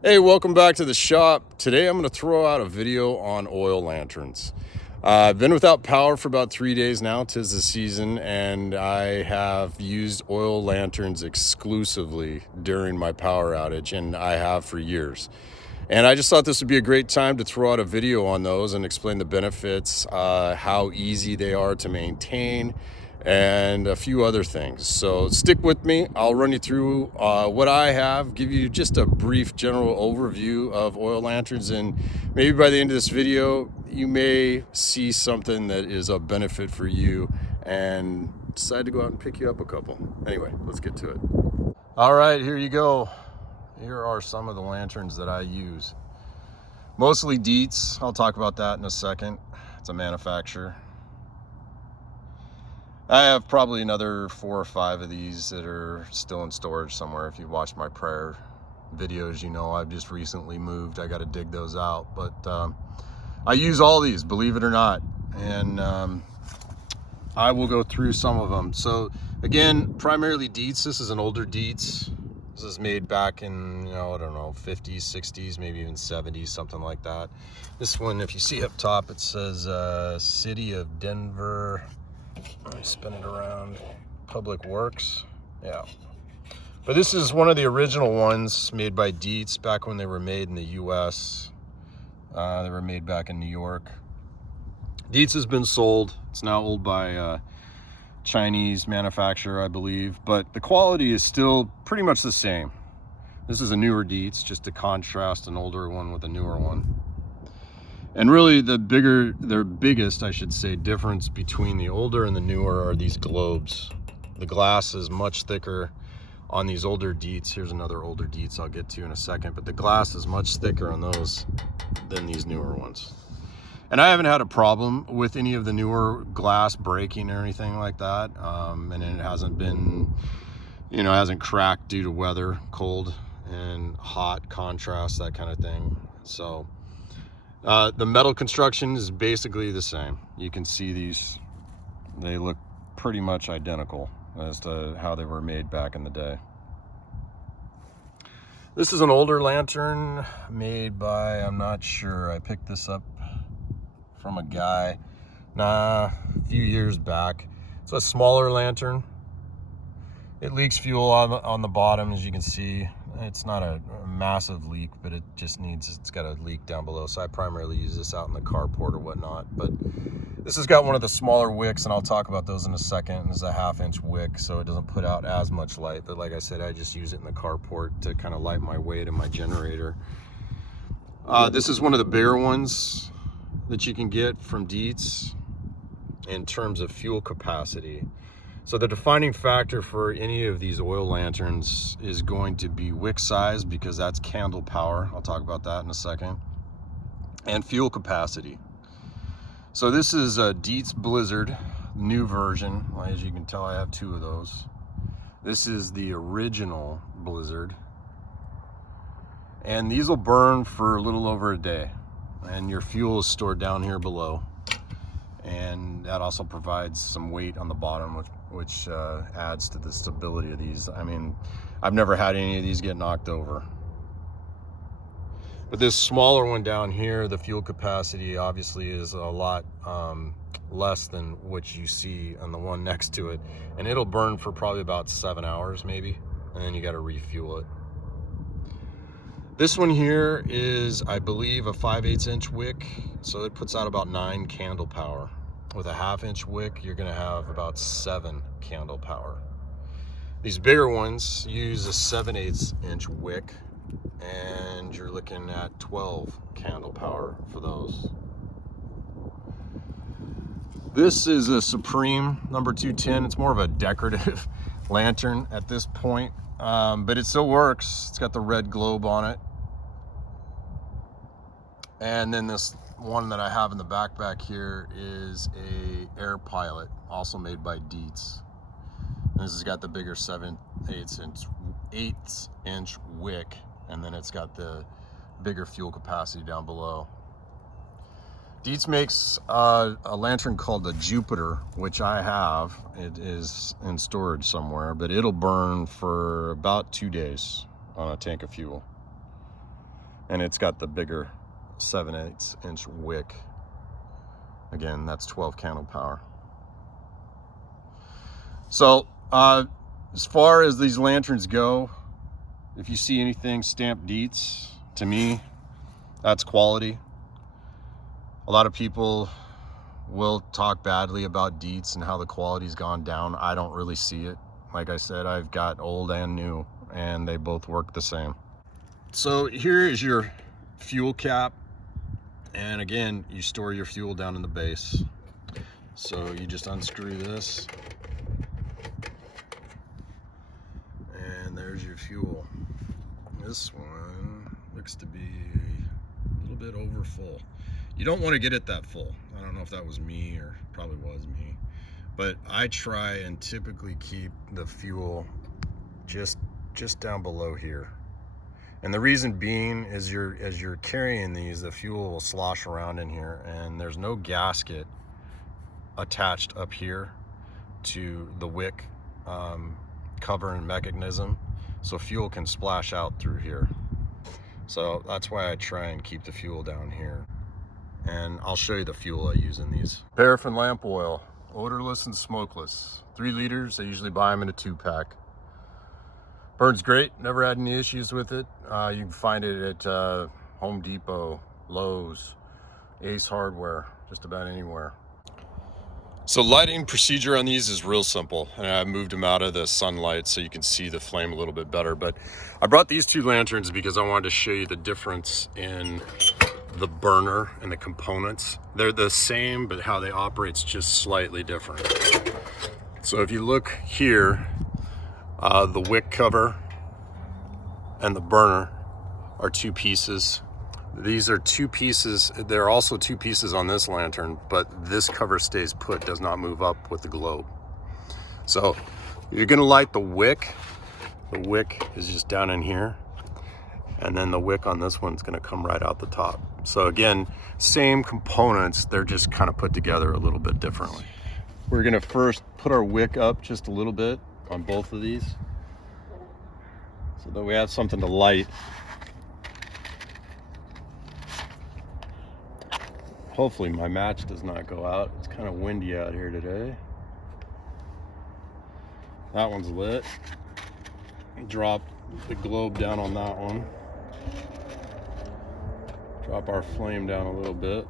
Hey, welcome back to the shop. Today I'm going to throw out a video on oil lanterns. I've been without power for about 3 days now. 'Tis the season, and I have used oil lanterns exclusively during my power outage, and I have for years. And I just thought this would be a great time to throw out a video on those and explain the benefits, how easy they are to maintain, and a few other things. So stick with me. I'll run you through what I have, give you just a brief general overview of oil lanterns, and maybe by the end of this video, you may see something that is of benefit for you and decide to go out and pick you up a couple. Anyway, let's get to it. All right, here you go. Here are some of the lanterns that I use. Mostly Deets. I'll talk about that in a second. It's a manufacturer. I have probably another 4 or 5 of these that are still in storage somewhere. If you watched my prior videos, you know I've just recently moved. I got to dig those out. But I use all these, believe it or not. And I will go through some of them. So again, primarily Deets. This is an older Deets. This is made back in, I don't know, 50s, 60s, maybe even 70s, something like that. This one, if you see up top, it says City of Denver. Let me spin it around. Public Works. Yeah. But this is one of the original ones made by Deets back when they were made in the U.S. They were made back in New York. Deets has been sold. It's now owned by Chinese manufacturer, I believe, but the quality is still pretty much the same. This is a newer Deets, just to contrast an older one with a newer one. And really the biggest, I should say, difference between the older and the newer are these globes. The glass is much thicker on these older Deets. Here's another older Deets I'll get to in a second, but the glass is much thicker on those than these newer ones. And I haven't had a problem with any of the newer glass breaking or anything like that. And it hasn't been, hasn't cracked due to weather, cold and hot, contrast, that kind of thing. So the metal construction is basically the same. You can see these, they look pretty much identical as to how they were made back in the day. This is an older lantern made by, I'm not sure, I picked this up from a guy a few years back. It's a smaller lantern. It leaks fuel on the bottom, as you can see. It's not a massive leak, but it's got a leak down below. So I primarily use this out in the carport or whatnot. But this has got one of the smaller wicks, and I'll talk about those in a second. This is a 1/2-inch wick, so it doesn't put out as much light. But like I said, I just use it in the carport to kind of light my way to my generator. This is one of the bigger ones that you can get from Deets in terms of fuel capacity. So the defining factor for any of these oil lanterns is going to be wick size, because that's candle power. I'll talk about that in a second. And fuel capacity. So this is a Deets Blizzard, new version. As you can tell, I have 2 of those. This is the original Blizzard. And these will burn for a little over a day. And your fuel is stored down here below, and that also provides some weight on the bottom, which adds to the stability of these. I mean, I've never had any of these get knocked over. But this smaller one down here, the fuel capacity obviously is a lot less than what you see on the one next to it, and it'll burn for probably about 7 hours maybe, and then you got to refuel it. This one here is, I believe, a 5/8-inch wick, so it puts out about 9 candle power. With a 1/2-inch wick, you're going to have about 7 candle power. These bigger ones use a 7/8-inch wick, and you're looking at 12 candle power for those. This is a Supreme number 210. It's more of a decorative lantern at this point, but it still works. It's got the red globe on it. And then this one that I have in the backpack here is a Air Pilot, also made by Deets. And this has got the bigger 7/8-inch wick, and then it's got the bigger fuel capacity down below. Deets makes a lantern called the Jupiter, which I have. It is in storage somewhere, but it'll burn for about 2 days on a tank of fuel. and it's got the bigger 7/8 inch wick. Again, that's 12 candle power. So as far as these lanterns go, if you see anything stamped Deets, to me, that's quality. A lot of people will talk badly about Deets and how the quality's gone down. I don't really see it. Like I said, I've got old and new, and they both work the same. So here is your fuel cap. And again, you store your fuel down in the base. So you just unscrew this. And there's your fuel. This one looks to be a little bit over full. You don't want to get it that full. I don't know if that was me, or probably was me. But I try and typically keep the fuel just down below here. And the reason being is as you're carrying these, the fuel will slosh around in here, and there's no gasket attached up here to the wick cover and mechanism, so fuel can splash out through here. So that's why I try and keep the fuel down here. And I'll show you the fuel I use in these. Paraffin lamp oil, odorless and smokeless. 3 liters, I usually buy them in a 2-pack. Burns great, never had any issues with it. You can find it at Home Depot, Lowe's, Ace Hardware, just about anywhere. So lighting procedure on these is real simple, and I moved them out of the sunlight so you can see the flame a little bit better. But I brought these 2 lanterns because I wanted to show you the difference in the burner and the components. They're the same, but how they operate's just slightly different. So if you look here, the wick cover and the burner are 2 pieces. These are 2 pieces. There are also 2 pieces on this lantern, but this cover stays put, does not move up with the globe. So you're gonna light the wick. The wick is just down in here. And then the wick on this one's gonna come right out the top. So again, same components, they're just kind of put together a little bit differently. We're gonna first put our wick up just a little bit on both of these, so that we have something to light. Hopefully my match does not go out. It's kind of windy out here today. That one's lit. Drop the globe down on that one. Drop our flame down a little bit.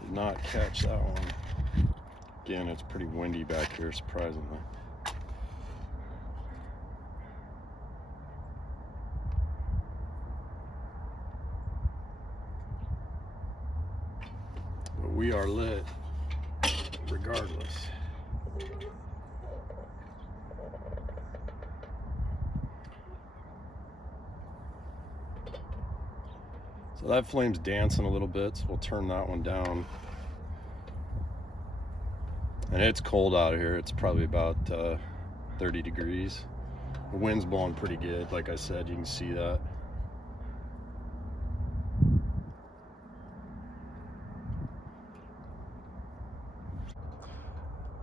Did not catch that one. Again, it's pretty windy back here, surprisingly. But we are lit regardless. So that flame's dancing a little bit, so we'll turn that one down. And it's cold out here. It's probably about 30 degrees. The wind's blowing pretty good, like I said, you can see that.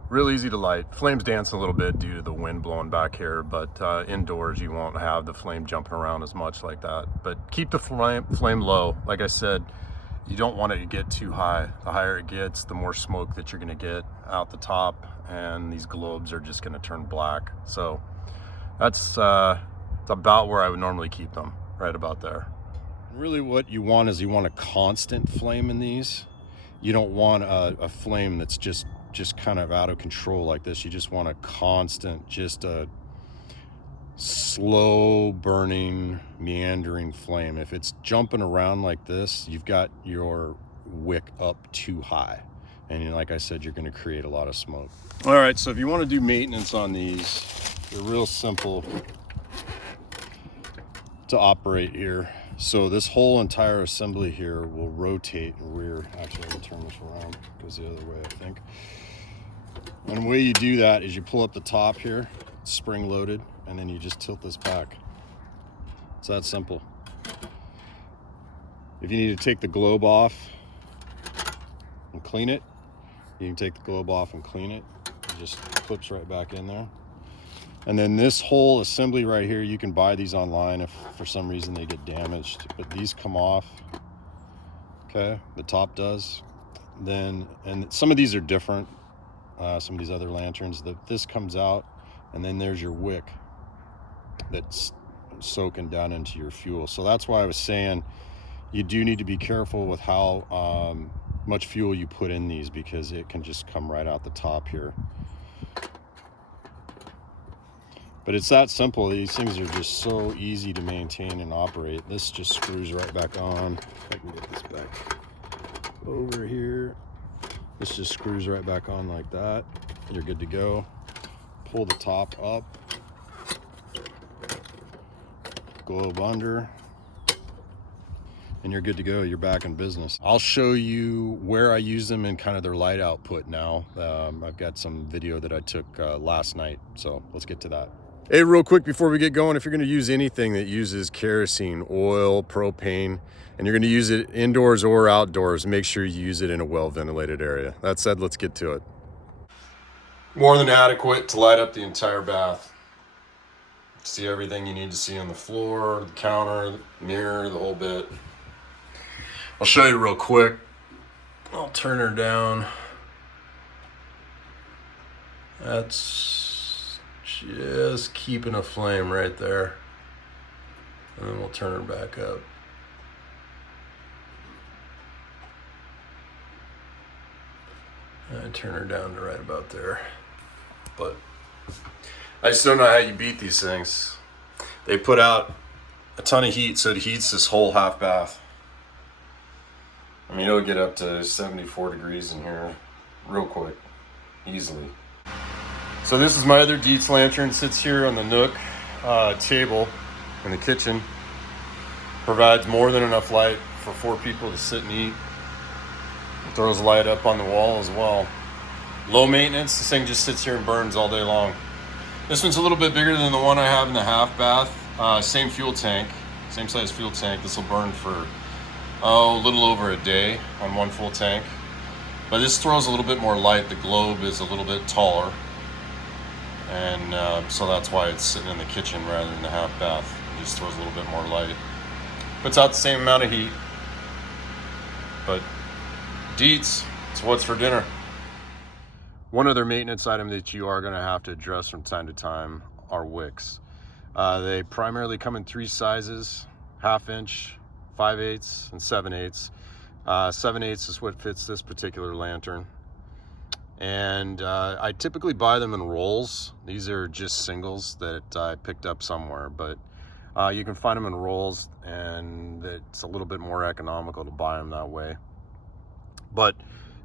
Real easy to light. Flames dance a little bit due to the wind blowing back here, but indoors you won't have the flame jumping around as much like that. But keep the flame low. Like I said, you don't want it to get too high. The higher it gets, the more smoke that you're gonna get out the top, and these globes are just gonna turn black. So that's it's about where I would normally keep them, right about there. Really what you want is you want a constant flame in these. You don't want a flame that's just kind of out of control like this. You just want a constant, just a slow burning, meandering flame. If it's jumping around like this, you've got your wick up too high, and like I said, you're going to create a lot of smoke. All right, so if you want to do maintenance on these, they're real simple to operate here. So this whole entire assembly here will rotate and rear. Actually, I'm gonna turn this around. It goes the other way, I think. And the way you do that is you pull up the top here, spring loaded, and then you just tilt this back. It's that simple. If you need to take the globe off and clean it, you can take the globe off and clean it. You just clips right back in there. And then this whole assembly right here, you can buy these online if for some reason they get damaged, but these come off. Okay, the top does. Then, and some of these are different. Some of these other lanterns, this comes out, and then there's your wick that's soaking down into your fuel. So that's why I was saying you do need to be careful with how much fuel you put in these, because it can just come right out the top here. But it's that simple. These things are just so easy to maintain and operate. This just screws right back on. If I can get this back over here. This just screws right back on like that. You're good to go. Pull the top up. Globe under. And you're good to go. You're back in business. I'll show you where I use them and kind of their light output now. I've got some video that I took last night. So let's get to that. Hey, real quick before we get going, if you're going to use anything that uses kerosene, oil, propane, and you're going to use it indoors or outdoors, make sure you use it in a well-ventilated area. That said, let's get to it. More than adequate to light up the entire bath. See everything you need to see on the floor, the counter, the mirror, the whole bit. I'll show you real quick. I'll turn her down. That's just keeping a flame right there. And then we'll turn her back up. And turn her down to right about there. But I just don't know how you beat these things. They put out a ton of heat, so it heats this whole half bath. I mean, it'll get up to 74 degrees in here real quick, easily. So this is my other Deets lantern. Sits here on the nook table in the kitchen. Provides more than enough light for 4 people to sit and eat. It throws light up on the wall as well. Low maintenance. This thing just sits here and burns all day long. This one's a little bit bigger than the one I have in the half bath. Same fuel tank, same size fuel tank. This will burn for a little over a day on one full tank. But this throws a little bit more light. The globe is a little bit taller. And so that's why it's sitting in the kitchen rather than the half bath. It just throws a little bit more light. Puts out the same amount of heat. But Deets, it's what's for dinner. One other maintenance item that you are going to have to address from time to time are wicks. They primarily come in 3 sizes: 1/2 inch, 5/8, and 7/8. 7/8 is what fits this particular lantern. And I typically buy them in rolls. These are just singles that I picked up somewhere, but you can find them in rolls, and it's a little bit more economical to buy them that way. But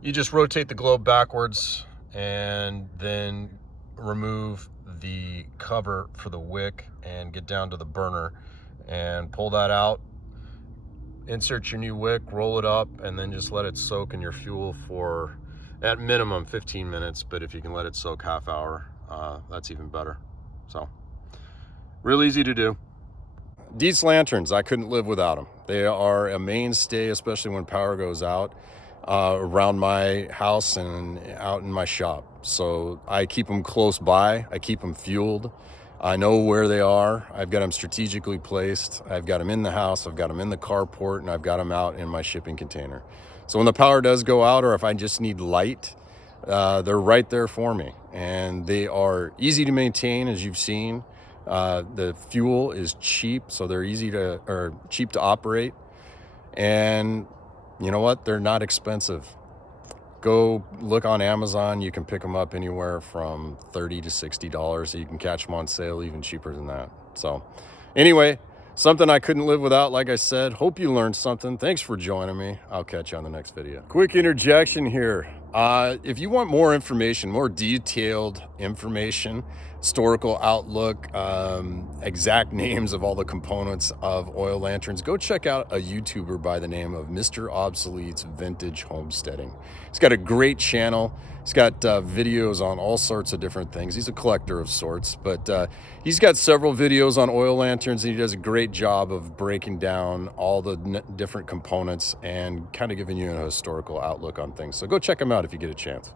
you just rotate the globe backwards and then remove the cover for the wick and get down to the burner and pull that out. Insert your new wick, roll it up, and then just let it soak in your fuel for at minimum 15 minutes, but if you can let it soak half hour, that's even better. So, real easy to do. Deets lanterns, I couldn't live without them. They are a mainstay, especially when power goes out, around my house and out in my shop. So I keep them close by. I keep them fueled. I know where they are. I've got them strategically placed. I've got them in the house. I've got them in the carport, and I've got them out in my shipping container. So when the power does go out, or if I just need light, they're right there for me. And they are easy to maintain, as you've seen. The fuel is cheap, so they're cheap to operate. And you know what? They're not expensive. Go look on Amazon. You can pick them up anywhere from $30 to $60. So you can catch them on sale even cheaper than that. So anyway, something I couldn't live without, like I said. Hope you learned something. Thanks for joining me. I'll catch you on the next video. Quick interjection here. If you want more information, more detailed information, historical outlook, exact names of all the components of oil lanterns, go check out a YouTuber by the name of Mr. Obsolete's Vintage Homesteading. He's got a great channel. He's got videos on all sorts of different things. He's a collector of sorts, but he's got several videos on oil lanterns, and he does a great job of breaking down all the different components and kind of giving you a historical outlook on things. So go check him out if you get a chance.